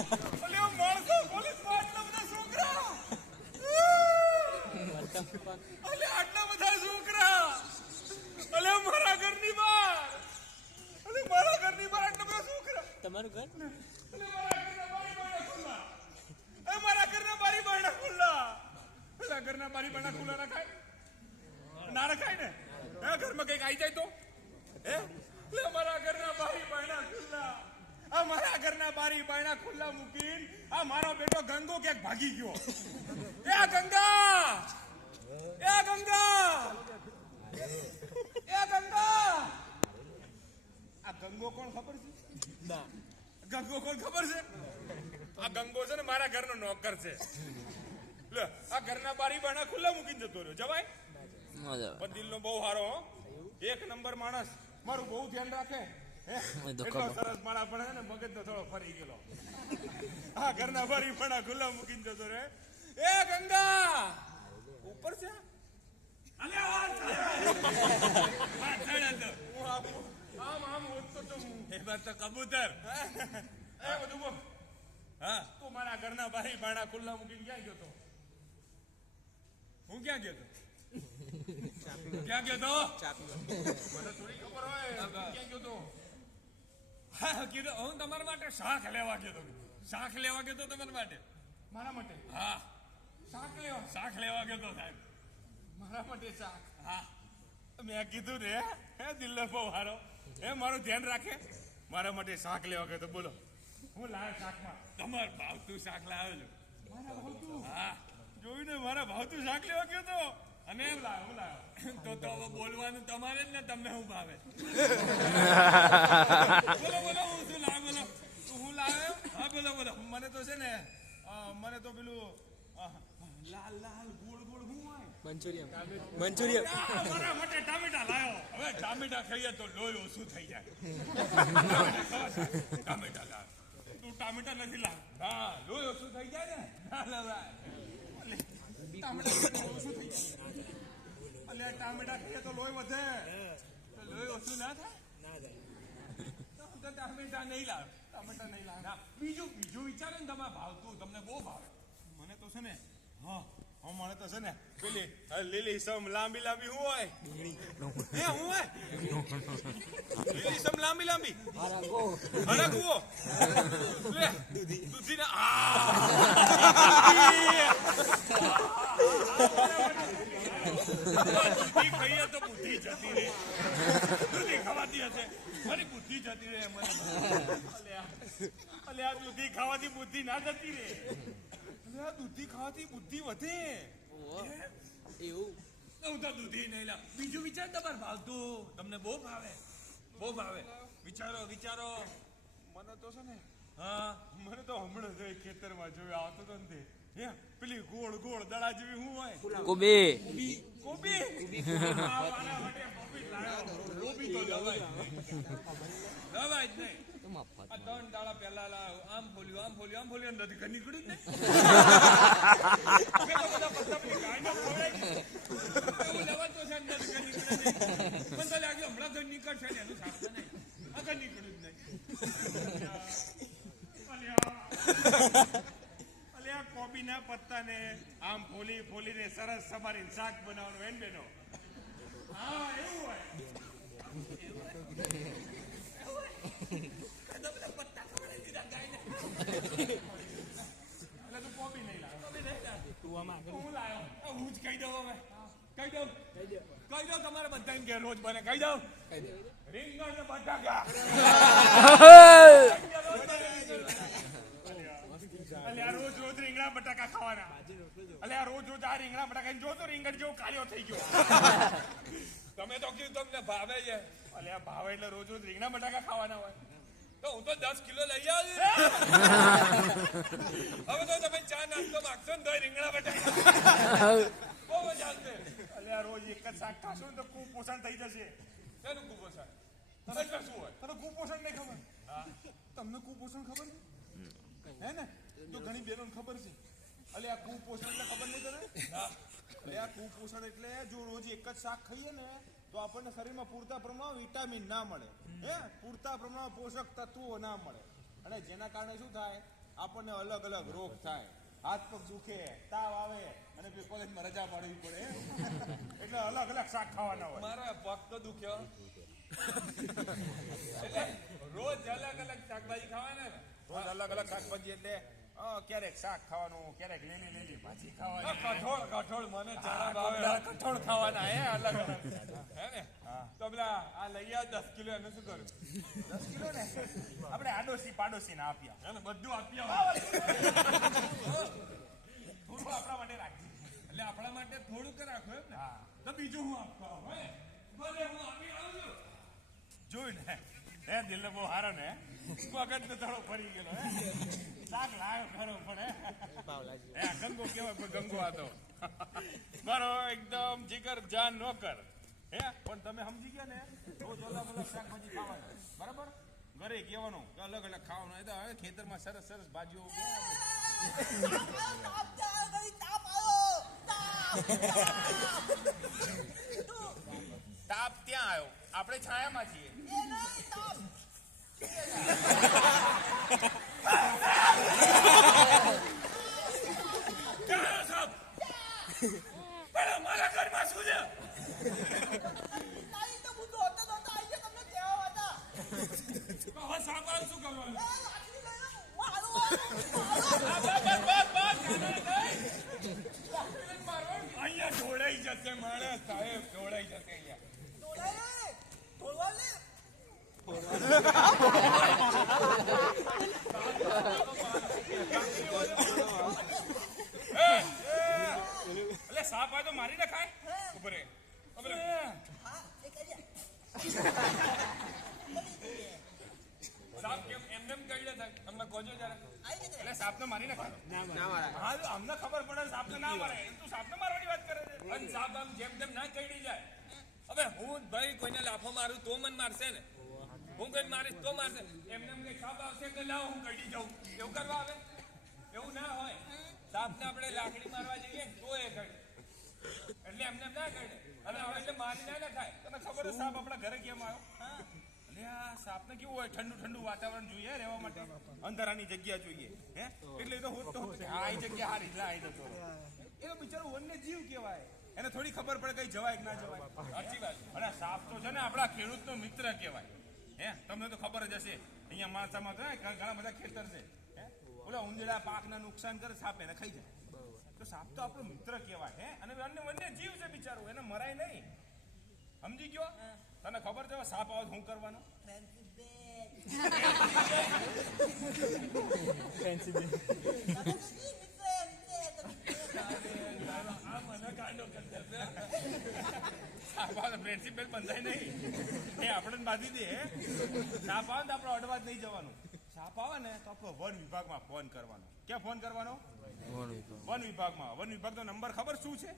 અલ્યા માણસો પોલીસમાં આટલા બધા છોકરા. અલ્યા આટલા બધા છોકરા. અલ્યા મારા ઘરની બહાર. અલ્યા મારા ઘરની બહાર આટલા બધા છોકરા. તમારું ઘર? મારા ઘરના બારી બારણા ખુલ્લા. પેલા ઘરના બારી બારણા ખુલ્લા રખાય ના રખાય ને? ઘરમાં કઈક આવી જાય તો મારા ઘરના બારી બારણા ખુલ્લા. મારા ઘરના બારી બારણા ખુલ્લા મૂકીને આ મારો બેટો ગંગો ક્યાંક ભાગી ગયો. એ ગંગા, એ ગંગા, એ ગંગા. આ ગંગો કોણ ખબર છે? ગંગો કોણ ખબર છે? આ ગંગો છે ને મારા ઘરનો નોકર છે. લે આ ઘરના બારી બારણા ખુલ્લા મૂકીને જતો રહ્યો. જવાય? પણ દિલનો બહુ સારો, એક નંબર માણસ, મારું બહુ ધ્યાન રાખે. એટલો સરસ માણસ પણ હે ને મગજ તો થોડો ફરી ગયેલો. આ ઘરના બારી બારણા ખુલ્લા મૂકીને જતો રહે. એ ગંગા ઉપર છે. કબૂતર હા તું મારા ઘરના બારી બારણા ખુલ્લા મૂકીને ક્યાં ગયો તો? હું ક્યાં ગયો તો? ક્યાં ગયો તો? મને થોડી ખબર હોય. ક્યાં ગયો તો? કીધું હું તમારા માટે શાક લેવા ગયો તો. શાક લેવા ગયો તો તમારા માટે? મારા માટે? હા શાક લેવા ગયો તો સાહેબ. મારા માટે શાક? હા. મેં કીધું ને હે દિલ્હી બહુ હારો હે મારું ધ્યાન રાખે. મારા માટે શાક લેવા ગયો તો. બોલો હું લાવ્યો શાકમાં? તમારે ભાવતું શાક લાવ્યો છું. મારા ભાવતું? હા જોયું ને મારા ભાવતું શાક લેવા ગયો તો. અને હું લાવ્યો તો હવે બોલવાનું તમારે જ ને. તમને શું ભાવે? બોલો બોલો હું શું લાવ્યો? બોલો હું લાવ્યો? હા બોલો બોલો. મને તો છે ને મને તો પેલું લાલ લાલ ગોળ ગોળ શું હોય? મંચુરિયન. મારા માટે ટામેટા લાવ્યો. હવે ટામેટા ખાઈએ તો લોહી ઓછું થઈ જાય. ટામેટા લાવ. તું ટામેટા નથી લાવ. હા લોહી ઓછું થઈ જાય ને. ટામેટા ઓછું થઈ જાય. અલ્યા ટામેટા ખાઈએ તો લોહી વધે. લોહી ઓછું ના થાય? તો ટામેટા નહીં લાવ. ટામેટા નહીં લાવ. બીજું વિચારે ને તમારે ભાવતું. તમને બહુ ભાવે. મને તો છે ને મને તો છે ને પેલી લીલી સમ લાંબી લાંબી શું હોય? હે હું હોય લીલી સમ લાંબી લાંબી હરગવો લે દૂધી ના દૂધી ખાઈએ તો બુદ્ધિ જતી રહે. દૂધી ખાવાતી હશે મારી બુદ્ધિ જતી રહે. અલ્યા દૂધી ખાવાથી બુદ્ધિ ના જતી રહે. દૂધી ખાવાથી બુદ્ધિ વધે. એવું તો દૂધી નહીં લાવ. બીજું વિચાર તમારે ભાવતું. તમને બહુ ભાવે. વિચારો મને તો છે ને મને તો હમણાં જોઈ ખેતરમાં જોયું આવતો તો ને પેલી ગોળ ગોળ દડા જેવી શું હોય? કોબી તો દવાય જ નહીં. આ 3 દાડા પહેલા આમ ફોલ્યું નથી ઘર નીકળ્યું જ હમણાં ઘર નીકળશે ને એનું શાક નહીં. આ ઘર નીકળ્યું જ નહીં. અલ્યા કોબી ના પત્તા ને આમ ફોલીને સરસ સમારીને શાક બનાવવાનું એમ બેનો. હા એવું હોય. હું જ કહી દઉં. હવે કહી દઉં તમારે બધા ઘેર રોજ બને. કહી દઉં રીંગણ ને બટાકા. રોજ રીંગણા બટાકા ખાવાના. અલ્યા રોજ આ રીંગણા બટાકા જો તો રીંગણ જેવો કાળિયો થઈ ગયો. તમે તો કીધું તમને ભાવે છે. અલ્યા ભાવે એટલે રોજ રીંગણા બટાકા ખાવાના હોય. તો હું તો 10 કિલો લઈ આવી. હવે તો તમે ચા નાસ્તો માગશો ને તો રીંગણા બટાકા બહુ મજા આવશે. અલ્યા રોજ એક જ શાક ખાશો ને તો કુપોષણ થઈ જશે. શેનું કુપોષણ? એટલે શું હોય? તને કુપોષણ નહીં ખબર? તમને કુપોષણ ખબર છે હે ને? તો ઘણી બહેનોને ખબર છે. અલ્યા કુપોષણ એટલે ખબર નહીં તને? અલ્યા કુપોષણ એટલે જો રોજ એક જ શાક ખાઈએ ને તો આપણને શરીરમાં પૂરતા પ્રમાણમાં વિટામિન ના મળે. પૂરતા પ્રમાણમાં પોષક તત્વો ના મળે. અને જેના કારણે શું થાય? આપણને અલગ અલગ રોગ થાય, હાથ પગ દુખે, તાવ આવે અને પછી કોલેજમાં રજા પાડવી પડે એટલે અલગ અલગ શાક ખાવાના હોય. મારા પગ તો દુખ્યો એટલે રોજ અલગ અલગ શાકભાજી ખાવાના ને. રોજ અલગ અલગ શાકભાજી એટલે ક્યારેક શાક ખાવાનું, ક્યારેક લીલી ભાજી ખાવાની. કઠોળ મને ચણા ભાવે, કઠોળ ખાવાના હે અલગ અલગ હે ને. તો પેલા આ લઈ આવ 10 કિલો એનું શું કરું? 10 કિલો ને આપણે આડોશી પાડોશી ને આપ્યા હે ને બધું આપ્યા થોડું આપણા માટે રાખજો. એટલે આપણા માટે થોડુંક રાખો એમ ને. તો બીજું હું આપવા હોય ભલે હું આપી આવું છું. જોયું ને હે દિલ બહુ હારો ને મગજ તો થોડો ફરી ગયેલો હે શાક લાવ્યો ખરો પડે હે ગંગો કેવાય ગંગો હતો મારો એકદમ જીગર જાન નોકર હે. પણ તમે સમજી ગયા ને રોજ અલગ અલગ શાકભાજી ખાવાના બરાબર. ઘરે કહેવાનું કે અલગ અલગ ખાવાનું. એ તો હવે ખેતરમાં સરસ સરસ ભાજીઓ તાપ ત્યાં આવ્યો, આપણે છાયામાં છીએ. મારા ઘરમાં શું છે? સાપ આવે શું કરવાનું? અહીંયા ઢોળાઈ જશે માણસ સાહેબ, ઢોળાઈ જશે એટલે સાપ આવે તો મારી નખાય. ઉપર સાપ કેમ એમને કઈ થાય તમને કહો જરા. એટલે સાપને મારી નખાય. હા અમને ખબર પડે સાપને ના મારે, તું સાપને મારવાની વાત કરે છે. અને સાપ આમ જેમ તેમ ના કઈડી જાય. હવે હું ભાઈ કોઈને લાફો મારું તો મને મારશે ને, હું કઈ મારીશ તો મારશે. એમને કઈ સાપ આવશે કે લાવ હું કઈડી જાઉં એવું કરવા આવે? એવું ના હોય. સાપને આપણે લાકડી મારવા જઈએ તો એ કઈડે, એટલે એમને ના કઈડે. અને હવે એટલે મારી ના થાય. તને ખબર છે સાપ આપણા ઘરે કેમ આવ્યો? એટલે આ સાપને કેવું હોય, ઠંડુ ઠંડુ વાતાવરણ જોઈએ રહેવા માટે, અંધારાની જગ્યા જોઈએ હે. એટલે તો હું તો આ જગ્યા હારી એટલે આવી જતો. એ તો બિચારો વન્ય જીવ કહેવાય, એને થોડી ખબર પડે કઈ જવાય કે ના જવાય. સાચી વાત. અને સાપ તો છે ને આપણા ખેડૂતનો મિત્ર કહેવાય હે. તમને તો ખબર જ હશે અહીંયા માણસામાં તો ઘણા બધા ખેતર છે હે, ઓલા ઉંદરડા પાકને નુકસાન કરે, સાપ એને ખાઈ જાય. તો સાપ તો આપણો મિત્ર કહેવાય હે. અને વન્ય જીવ છે બિચારો, એને મરાય નહીં. સમજી ગયો? તને ખબર છે સાપ આવે શું કરવાનું? પ્રિન્સિપલ બંધાય નહીં, એ આપણને બાંધી દે. સાપ આવે ને આપણે અડવા જ નહીં જવાનું. સાપ આવે ને તો આપણો વન વિભાગમાં ફોન કરવાનો. ક્યાં ફોન કરવાનો? વન વિભાગમાં. વન વિભાગનો નંબર ખબર શું છે?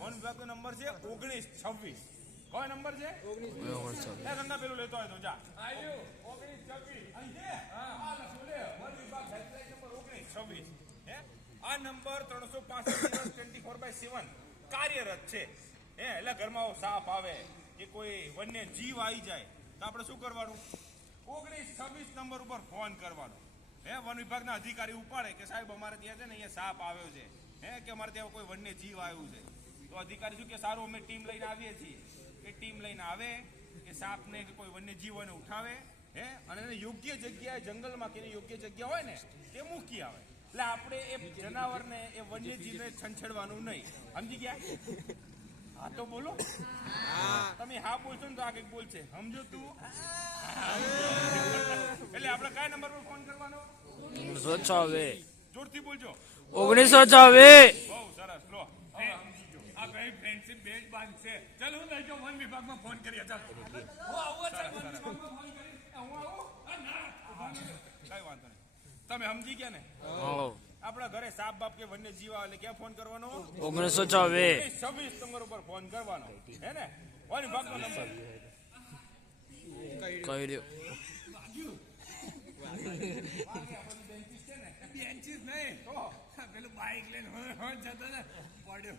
વન વિભાગનો નંબર છે 1926. કયો નંબર છે? 1926. પેલું લેતો હોય તો જા. આવ્યું 1926. અહીં છે? હા લખો લે. વન વિભાગ હેલ્પલાઇન નંબર 1926 હે. આ નંબર 365/24/7 કાર્યરત છે હે. એટલે ઘરમાં સાપ આવે કે કોઈ વન્ય જીવ આવી જાય તો આપણે શું કરવાનું? 1926 નંબર ઉપર ફોન કરવાનો હે. વન વિભાગના અધિકારી ઉપાડે કે સાહેબ અમારે ત્યાં છે ને અહીંયા સાપ આવ્યો છે હે, કે અમારે ત્યાં કોઈ વન્ય જીવ આવ્યું છે. તો અધિકારી શું કે સારું અમે ટીમ લઈને આવીએ છીએ. એ ટીમ લઈને આવે એ સાપને કે કોઈ વન્ય જીવોને ઉઠાવે હે, અને એને યોગ્ય જગ્યાએ જંગલમાં કે યોગ્ય જગ્યા હોય ને તે મૂકી આવે. એટલે આપણે એ જનાવરને એ વન્ય જીવને છંછેડવાનું નહીં. સમજી ગયા? હા તો બોલો. તમે હા બોલશો ને તો આ કઈક બોલશે. સમજો તું? એટલે આપણે કયા નંબર પર ફોન કરવાનો? 1926. જોરથી બોલજો. 1926. બહુ સરસ. લો આ ભાઈ ફ્રેન્ડશિપ બેઝ બાંધશે. ચાલ હું લઈ જાઉં વન વિભાગમાં ફોન કરીએ. ચાલ હું આવું છે. વન વિભાગમાં ફોન કરી હું આવું. ના કઈ વાંધો નહીં. તમે સમજી ગયા ને? આપણા ઘરે સાપ બાપ કે વન્ય જીવ આવે એટલે ક્યાં ફોન કરવાનો? 1926. નંબર ઉપર ફોન કરવાનો હે ને. વન વિભાગનો નંબર કહી દો. બેન્ચીસ નહીં તો પેલું બાઇક લઈને જતો ને પડ્યો.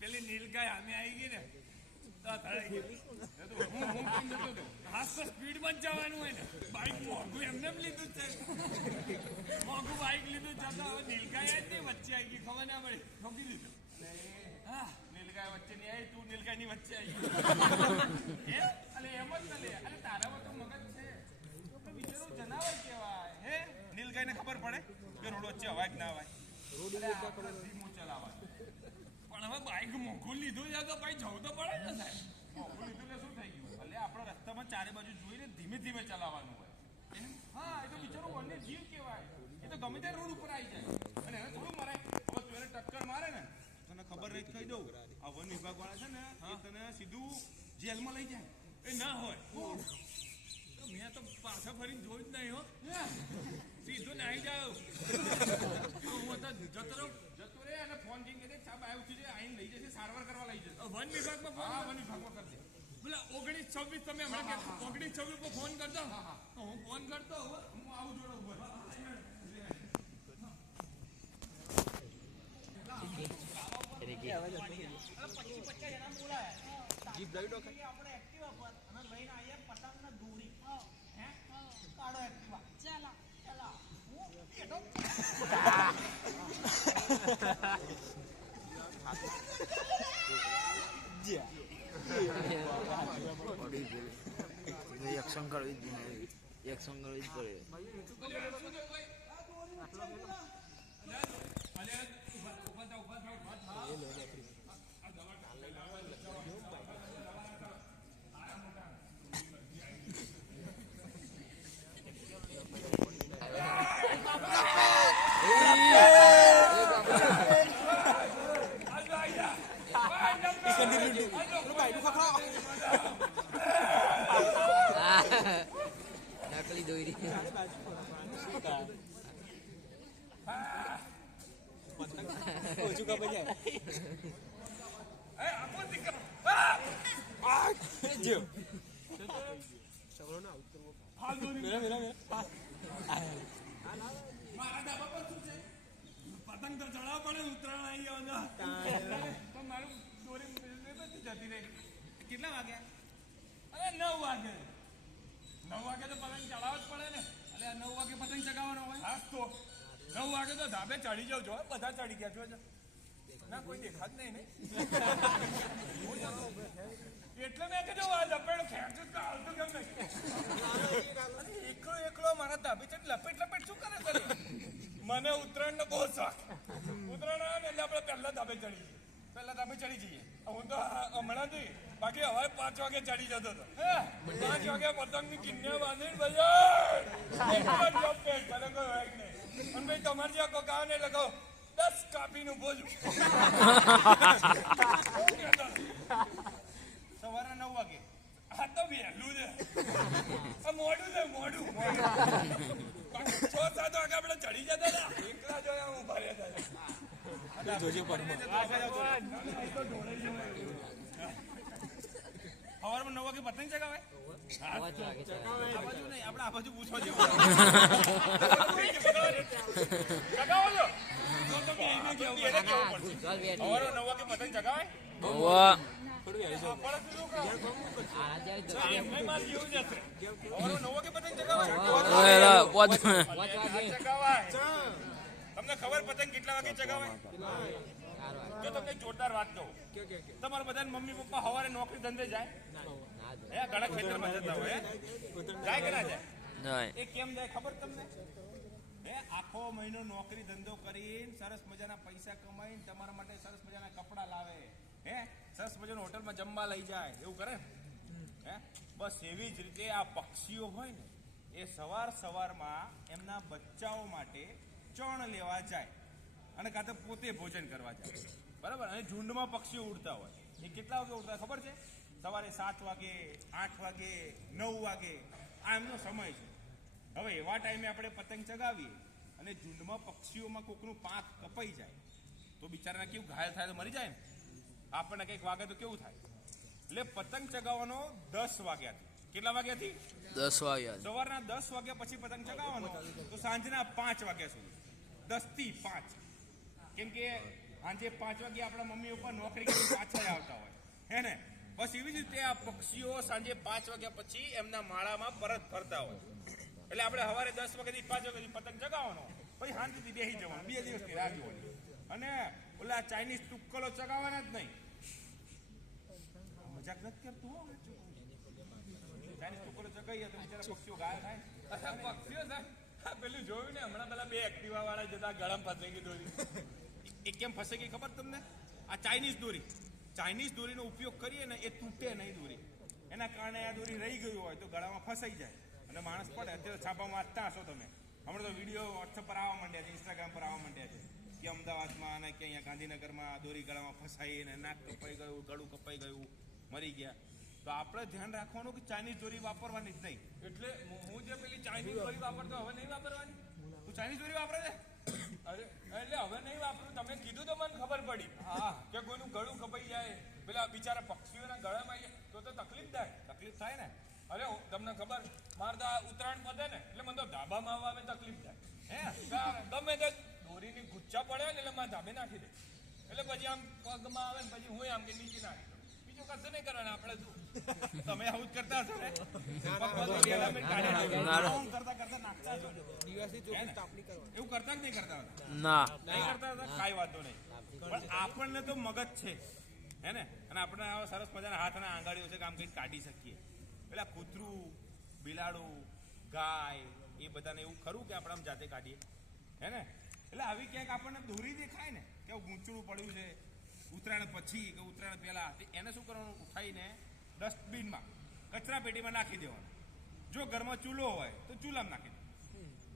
પેલી નીલગાય સામે આવી ગઈ ને સ્પીડમાં જ જવાનું હોય ને બાઈક મોંઘું એમને લીધું જ છે મોંઘું બાઈક લીધું જતા હવે નીલગાય જ નહીં વચ્ચે આવી ગઈ ખબર ના પડી ઠોકી દીધું નીલગાય વચ્ચે નહીં આવી તું નીલગાય ની વચ્ચે આવી અલે એમ જ ચાલે અલે તારામાં તો મગજ છે તો બિચારો જનાવર કહેવાય હે નીલગાય ને ખબર પડે કે રોડ વચ્ચે અવાજ ના અવાય ધીમું ચલાવાય પણ હવે બાઈક મોંઘું લીધું છે તો ભાઈ જવું તો પડે ને સાહેબ મોંઘું લીધું એટલે શું થઈ ગયું એટલે આપણા રસ્તામાં ચારે બાજુ જોઈને ધીમે ધીમે ચલાવવાનું હોય હા એ તો બિચારો વન્ય જીવ કહેવાય એ તો ગમે તે રોડ ઉપર આવી જાય અને એને થોડું મરાય હવે તું એને ટક્કર મારે ને તને ખબર નહીં કહી દઉં આ વન વિભાગ વાળા છે ને એ તને સીધું જેલમાં લઈ જાય એ ના હોય મેં તો પાછા ફરીને જોયું જ નહીં હો સીધું ને આવી જાવ હું તો જતો રે અને ફોન કરીને કહી દે સાહેબ આવ્યું છે આઈને લઈ જશે સારવાર કરવા લઈ જશે વન વિભાગમાં ફોન હા વન વિભાગમાં કરી દે પેલા 1926 તમે હમણાં 1926 પર ફોન કરતો તો હું ફોન કરતો હું આવું જોડે ઉભો એક્શન કરવી જ પડે નકલી દોરી ઓછું કપાઈ જાય મારા ધાબા પર શું છે પતંગ તો ચડાવવા પડે ઉત્તરાયણ આવી ગયો તો મારું દોરી જતી રહી કેટલા વાગ્યા અરે 9 વાગે 9 વાગે તો પતંગ ચડાવવા જ પડે ને અલે 9 વાગે પતંગ ચગાવવાનો હોય હા તો 9 વાગે તો ધાબે ચડી જાવ છો બધા ચડી ગયા છો ના કોઈ દેખાત નહીં ને એટલે મેં કીધું આ લપેટ ખેંચું તો આવતું કેમ નહીં એકલો મારા ધાબે ચડી લપેટ શું કરે છે મને ઉત્તરાયણનો બહુ શોખ ઉત્તરાયણ આવે ને એટલે આપણે પહેલા ધાબે ચડી જઈએ હું તો હમણાંથી બાકી હવે 5 વાગે ચડી જતો હતો 5 વાગે પતંગની કિન્યા બાંધીને ભલે કોઈ હોય જ નહીં અને ભાઈ તમારે જ્યાં કોક આવે ને એટલે કહો 10 કાપીનું ભોજું સવારે 9 વાગે આ તો વહેલું છે મોડું 6-7 વાગે આપણે ચડી જતા હતા એકલા જોયા હું ઉભા રહેતા જોજો પર સવારમાં 9 વાગે પતંગ ચગાવે આ બાજુ નહીં આપણે આ બાજુ પૂછવા જેવું ચગાવો છો સવારમાં 9 વાગે પતંગ ચગાવે થોડું આવી જાવ એમને માર જેવું જશે સવારમાં 9 વાગે પતંગ ચગાવે તમને ખબર પતંગ કેટલા વાગે ચગાવે જો તમને જોરદાર વાત કહું તમારા બધા મમ્મી પપ્પા સવારે નોકરી ધંધે જાય હે ઘણા ખેતરમાં જતા હોય જાય કે ના જાય એ કેમ જાય ખબર તમને હે આખો મહિનો નોકરી ધંધો કરીને સરસ મજાના પૈસા કમાઈને તમારા માટે સરસ મજાના કપડા લાવે હે સરસ મજાનું હોટલમાં જમવા લઈ જાય એવું કરે હે બસ એવી જ રીતે આ પક્ષીઓ હોય ને એ સવારમાં એમના બચ્ચાઓ માટે ચણ લેવા જાય અને કાં તો પોતે ભોજન કરવા જાય બરાબર અને ઝુંડમાં પક્ષીઓ ઉડતા હોય એ કેટલા વાગે ઉડતા ખબર છે સવારે 7 વાગે 8 વાગે 9 વાગે આ એમનો સમય છે હવે એવા ટાઈમે આપણે પતંગ ચગાવીએ અને ઝુંડમાં પક્ષીઓમાં કોકનું પાંખ કપાઈ જાય તો બિચારાને કેવું ઘાયલ થાય તો મરી જાય ને આપણને કંઈક વાગે તો કેવું થાય એટલે પતંગ ચગાવવાનો 10 વાગ્યાથી કેટલા વાગ્યાથી 10 વાગ્યા સવારના 10 વાગ્યા પછી પતંગ ચગાવવાનો તો સાંજના 5 વાગ્યા સુધી 10 થી 5 કેમ કે સાંજે 5 વાગે આપણા મમ્મી પપ્પા નોકરી કરી પાછા આવતા હોય હે ને બસ એવી જ રીતે આ પક્ષીઓ સાંજે 5 વાગ્યા પછી એમના માળામાં પરત ફરતા હોય. એટલે આપણે સવારે 10 વાગ્યાથી 5 વાગ્યાથી પતંગ ચગાવવાનો, પછી શાંતિથી બેસી જવાનું, 2 દિવસની રાહ જોવાની. અને ઓલા ચાઇનીઝ તુક્કલો ચગાવવાના જ નહીં. મજાક નથી કરતું હો. ચાઇનીઝ તુક્કલો ચગાવીએ તો બિચારા પક્ષીઓ ગાય થાય. પક્ષીઓ થાય પેલું જોયું ને હમણાં પેલા 2 એક્ટિવા વાળા જતા ગળામાં ફસાઈ ગઈ દોરી. એ કેમ ફસે ગઈ ખબર તમને? આ ચાઇનીઝ દોરીનો ઉપયોગ કરીએ ને એ તૂટે નહીં દોરી. એના કારણે આ દોરી રહી ગયું હોય તો ગળામાં ફસાઈ જાય અને માણસ પડે. અત્યારે છાપામાં વાંચતા હશો તમે. હમણાં તો વિડીયો વોટ્સઅપ પર આવવા માંડ્યા છે, ઇન્સ્ટાગ્રામ પર આવવા માંડ્યા છે કે અમદાવાદમાં અને કે અહીંયા ગાંધીનગરમાં દોરી ગળામાં ફસાઈ ને નાક કપાઈ ગયું, ગળું કપાઈ ગયું, મરી ગયા. તો આપણે ધ્યાન રાખવાનું કે ચાઇનીઝ દોરી વાપરવાની જ નહીં. એટલે હું જે પેલી ચાઇનીઝ દોરી વાપરતો હવે નહીં વાપરવાની. તું ચાઇનીઝ દોરી વાપરે છે? અરે એટલે હવે નહીં વાપરું. તમે કીધું તો મને ખબર પડી. હા કે કોઈનું ગળું કપાઈ જાય, પેલા બિચારા પક્ષીઓના ગળામાં આવી જાય તો તકલીફ થાય. તકલીફ થાય ને. અરે તમને ખબર, મારે તો ઉત્તરાયણ પતે ને એટલે મને તો ધાબામાં આવવામાં તકલીફ થાય. હે ગમે તે દોરીની ગુચ્છા પડે ને એટલે મારે ધાબે નાખી દે. એટલે પછી આમ પગમાં આવે ને પછી હું આમ કે નીચે નાખી દઉં. બીજું કશું નહીં કરવાનું આપણે. શું તમે આવું જ કરતા હશો ને? કરતા નાખતા હશો. એવું કરતા જ નહીં કરતા ના નહીં કરતા હતા, કાંઈ વાંધો નહીં. પણ આપણને તો મગજ છે હે ને, અને આપણે આવા સરસ મજાના હાથના આંગળીઓ છે કે આમ કંઈક કાઢી શકીએ. પેલા કૂતરું, બિલાડું, ગાય એ બધાને એવું ખરું કે આપણે આમ જાતે કાઢીએ હે ને. એટલે આવી ક્યાંક આપણને દોરી દેખાય ને કે ગૂંચળું પડ્યું છે ઉત્તરાયણ પછી કે ઉત્તરાયણ પહેલા, એને શું કરવાનું? ઉઠાઈને ડસ્ટબિનમાં, કચરા પેટીમાં નાખી દેવાનું. જો ઘરમાં ચૂલો હોય તો ચૂલામાં નાખી દે.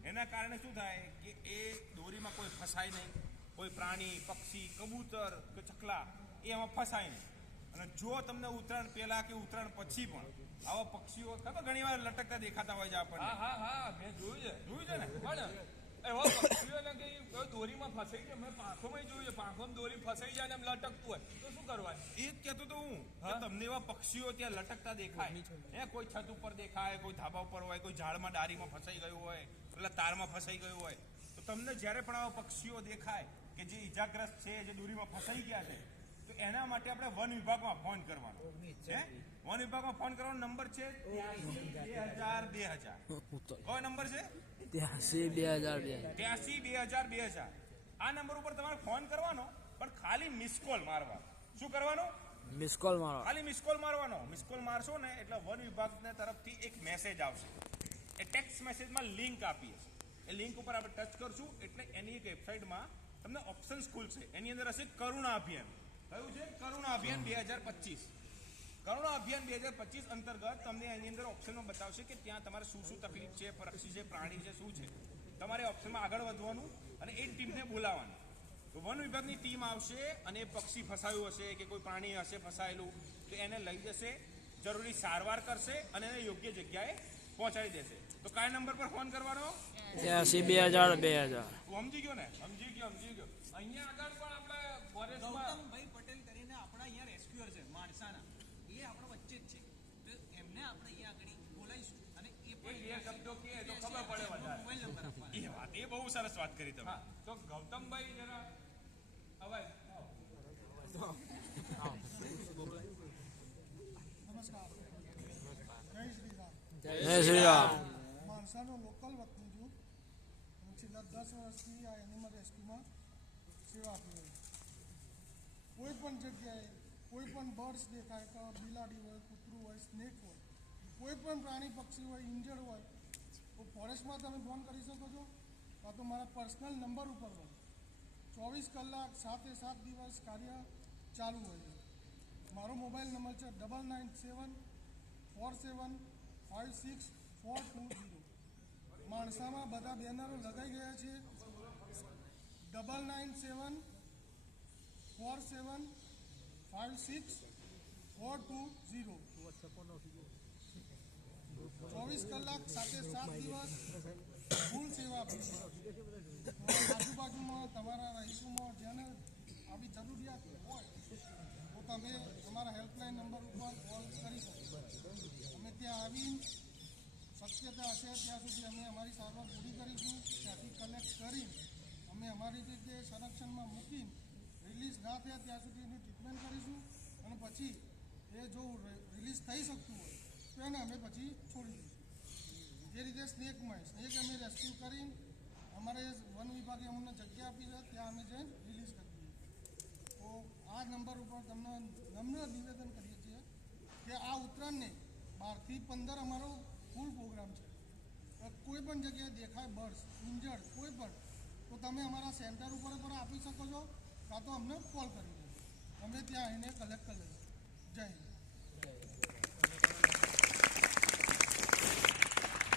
એના કારણે શું થાય કે એ દોરીમાં કોઈ ફસાય નહીં. કોઈ પ્રાણી, પક્ષી, કબૂતર કે ચકલા એ એમાં ફસાય નહીં. અને જો તમને ઉત્તરાયણ પહેલા કે ઉત્તરાયણ પછી પણ આવા પક્ષીઓ ખબર ઘણી વાર લટકતા દેખાતા હોય છે આપણને. હા મેં જોયું છે ને? પણ એવા પક્ષીઓને કે દોરીમાં ફસાઈ જાય. મેં પાંખોમાં જોયું છે, પાંખોમાં દોરી ફસાઈ જાય ને એમ લટકતું હોય તો શું કરવાનું? એ જ કહેતો તો હું કે તમને એવા પક્ષીઓ ત્યાં લટકતા દેખાય હે, કોઈ છત ઉપર દેખાય, કોઈ ધાબા ઉપર હોય, કોઈ ઝાડમાં ડાળીમાં ફસાઈ ગયું હોય, પેલા તારમાં ફસાઈ ગયું હોય, તો તમને જ્યારે પણ આવા પક્ષીઓ દેખાય કે જે ઈજાગ્રસ્ત છે, જે દોરીમાં ફસાઈ ગયા છે, તો એના માટે આપણે વન વિભાગમાં ફોન કરવાનો છે. વન વિભાગમાં ફોન કરવાનો નંબર છે 83-2000. કયો નંબર છે? 83-2000. આ નંબર ઉપર તમારે ફોન કરવાનો, પણ ખાલી મિસ કોલ મારવાનો. શું કરવાનું? મિસ કોલ મારો. ખાલી મિસ કોલ મારવાનો. મિસ કોલ મારશો ને એટલે વન વિભાગના તરફથી એક મેસેજ આવશે. એ ટેક્સ્ટ મેસેજમાં લિંક આપીએ. એ લિંક ઉપર આપણે ટચ કરશું એટલે એની એક વેબસાઇટમાં તમને ઓપ્શન્સ ખુલશે. એની અંદર હશે કરુણા અભિયાન. કયું છે? કરુણા અભિયાન 2025. કરુણા અભિયાન 2025 અંતર્ગત તમને એની અંદર ઓપ્શનમાં બતાવશે કે ત્યાં તમારે શું શું તકલીફ છે, પક્ષી છે, પ્રાણી છે, શું છે. તમારે ઓપ્શનમાં આગળ વધવાનું અને એ ટીમને બોલાવવાની. તો વન વિભાગની ટીમ આવશે અને એ પક્ષી ફસાયું હશે કે કોઈ પ્રાણી હશે ફસાયેલું તો એને લઈ જશે, જરૂરી સારવાર કરશે અને એને યોગ્ય જગ્યાએ પહોંચાડી દેશે. તો કયા નંબર પર ફોન કરવાનો? 83-2000. તું સમજી ગયો ને? સમજી ગયો. અહીંયા આગળ પણ આપણે ફોરેસ્ટમાં ગૌતમભાઈ પટેલ કરીને આપણા અહીંયા રેસ્ક્યુઅર છે માણસાના, એ આપણા વચ્ચે જ છે. તો એમને આપણે અહીંયા આગળ બોલાવીશું અને એ પણ બે શબ્દો કહે તો ખબર પડે વધારે. મોબાઈલ નંબર આપવાનો. એ વાત એ બહુ સરસ વાત કરી તમે. હા તો ગૌતમભાઈ જરા અવાજ નમસ્કાર, જય શ્રી રામ. જય શ્રી રામ. માણસાનો લોકલ વતની છું. હું છેલ્લા 10 વર્ષથી આ એનિમલ રેસ્ક્યુમાં સેવા આપી રહી છું. કોઈ પણ જગ્યાએ કોઈ પણ બર્ડ્સ દેખાય તો બિલાડી હોય, કૂતરું હોય, સ્નેક હોય, કોઈ પણ પ્રાણી પક્ષી હોય, ઇન્જર્ડ હોય તો ફોરેસ્ટમાં તમે ફોન કરી શકો છો, કાં તો મારા પર્સનલ નંબર ઉપર હોય. 24 કલાક 7 દિવસ કાર્ય ચાલુ હોય છે. મારો મોબાઈલ નંબર છે 9974756420. માણસામાં બધા બેનરો લગાઈ ગયા છે. 9974756420. 24 કલાક 7 દિવસ ફૂલ સેવા આપી છે. આજુબાજુમાં તમારા રહીશોમાં જેને આવી જરૂરિયાત હોય તો તમે અમારા હેલ્પલાઇન નંબર ઉપર કોલ કરી શકો. અમે ત્યાં આવી શક્યતા હશે ત્યાં સુધી અમે અમારી સારવાર પૂરી કરીશું. ત્યાંથી કલેક્ટ કરી અમે અમારી રીતે સંરક્ષણમાં મૂકી રિલીઝ ના થયા ત્યાં સુધી એની ટ્રીટમેન્ટ કરીશું અને પછી એ જો રિલીઝ થઈ શકતું હોય તો એને અમે પછી છોડી દઈશું. જે રીતે સ્નેક અમે રેસ્ક્યુ કરીને અમારે વન વિભાગે અમને જગ્યા આપી છે ત્યાં અમે જઈને રિલીઝ કરી દઈએ. તો આ નંબર ઉપર તમને નમ્ર નિવેદન કરીએ છીએ કે આ ઉત્તરાયણને 12 થી 15 અમારો ફૂલ પ્રોગ્રામ છે. કોઈ પણ જગ્યાએ દેખાય બર્ડ્સ ઇન્જર્ડ કોઈ પણ તો તમે અમારા સેન્ટર ઉપર પણ આપી શકો છો કાં તો અમને કોલ કરી દો, અમે ત્યાં આવીને કલેક્ટ કરી લઈશું. જય હિન્દ.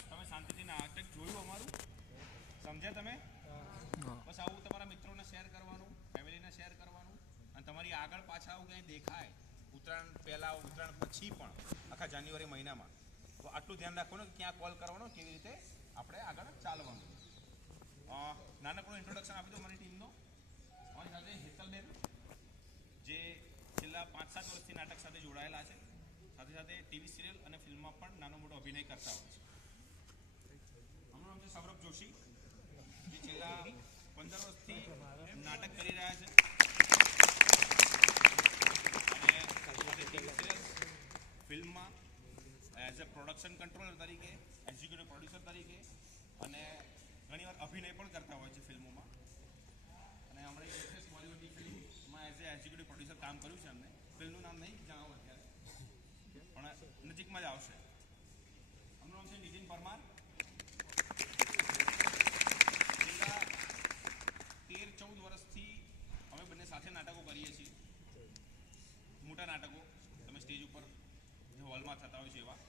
તમે શાંતિથી નાટક જોયું અમારું, સમજ્યા તમે? બસ આવું તમારા મિત્રોને શેર કરવાનું, ફેમિલીને શેર કરવાનું, અને તમારી આગળ પાછળ આવું ક્યાંય દેખાય ઉત્તરાયણ પહેલાં ઉત્તરાયણ પછી પણ આખા જાન્યુઆરી મહિનામાં, તો આટલું ધ્યાન રાખવાનું કે ક્યાં કોલ કરવાનો, કેવી રીતે આપણે આગળ ચાલવાનું. નાનકડું ઇન્ટ્રોડક્શન આપી દો મારી ટીમનો. અમારી સાથે હેતલબેન જે છેલ્લા 5-7 વર્ષથી નાટક સાથે જોડાયેલા છે, સાથે સાથે ટીવી સિરિયલ અને ફિલ્મમાં પણ નાનો મોટો અભિનય કરતા હોય છે. અમારું નામ છે સૌરભ જોશી, જે છેલ્લા 15 વર્ષથી નાટક કરી રહ્યા છે અને ટીવી સિરિયલ ફિલ્મમાં એઝ અ પ્રોડક્શન કંટ્રોલર તરીકે, એક્ઝિક્યુટિવ પ્રોડ્યુસર તરીકે અને ઘણીવાર અભિનય પણ કરતા હોય છે ફિલ્મોમાં. અને હમણાં લેટેસ્ટ બોલિવૂડની ફિલ્મમાં એઝ એ એક્ઝિક્યુટિવ પ્રોડ્યુસર કામ કર્યું છે અમને. ફિલ્મનું નામ નહીં જણાવો અત્યારે, પણ નજીકમાં જ આવશે. એમનું નામ છે નીતિન પરમાર. છેલ્લા 13-14 વર્ષથી અમે બંને સાથે નાટકો કરીએ છીએ, મોટા નાટકો તમે સ્ટેજ ઉપર જે હોલમાં થતા હોય છે એવા.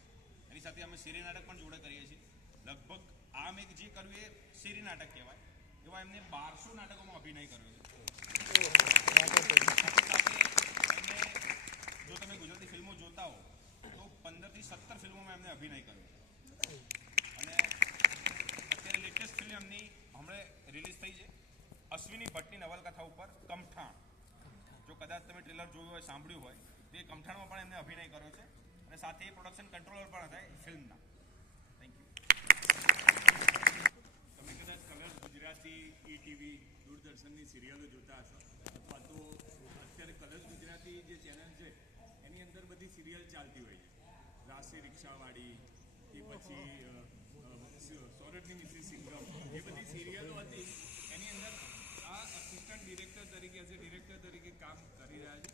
એની સાથે અમે શેરી નાટક પણ જોડે કરીએ છીએ. લગભગ આ મેં જે કર્યું એ શેરી નાટક કહેવાય, એવા એમને 1200 નાટકોમાં અભિનય કર્યો છે. એમને જો તમે ગુજરાતી ફિલ્મો જોતા હો તો 15 થી 17 ફિલ્મોમાં એમને અભિનય કર્યો છે. અને અત્યારે લેટેસ્ટ ફિલ્મ એમની હમણાં રિલીઝ થઈ છે અશ્વિની ભટ્ટની નવલકથા ઉપર કમઠાણ. જો કદાચ તમે ટ્રેલર જોયું હોય, સાંભળ્યું હોય તો એ કમઠાણમાં પણ એમને અભિનય કર્યો છે અને સાથે એ પ્રોડક્શન કંટ્રોલર પણ હતા એ ફિલ્મના. Thank you. તમે કદાચ કલર્સ ગુજરાતી, ટીવી, દૂરદર્શનની સિરિયલો જોતા હશો, અથવા તો અત્યારે કલર્સ ગુજરાતી જે ચેનલ છે એની અંદર બધી સિરિયલ ચાલતી હોય છે. રાશિ રિક્ષાવાળી કે પછી સોરઠની મિસિસ સિંગમ, એ બધી સિરિયલો હતી. એની અંદર આ અસિસ્ટન્ટ ડિરેક્ટર તરીકે કામ કરી રહ્યા છે.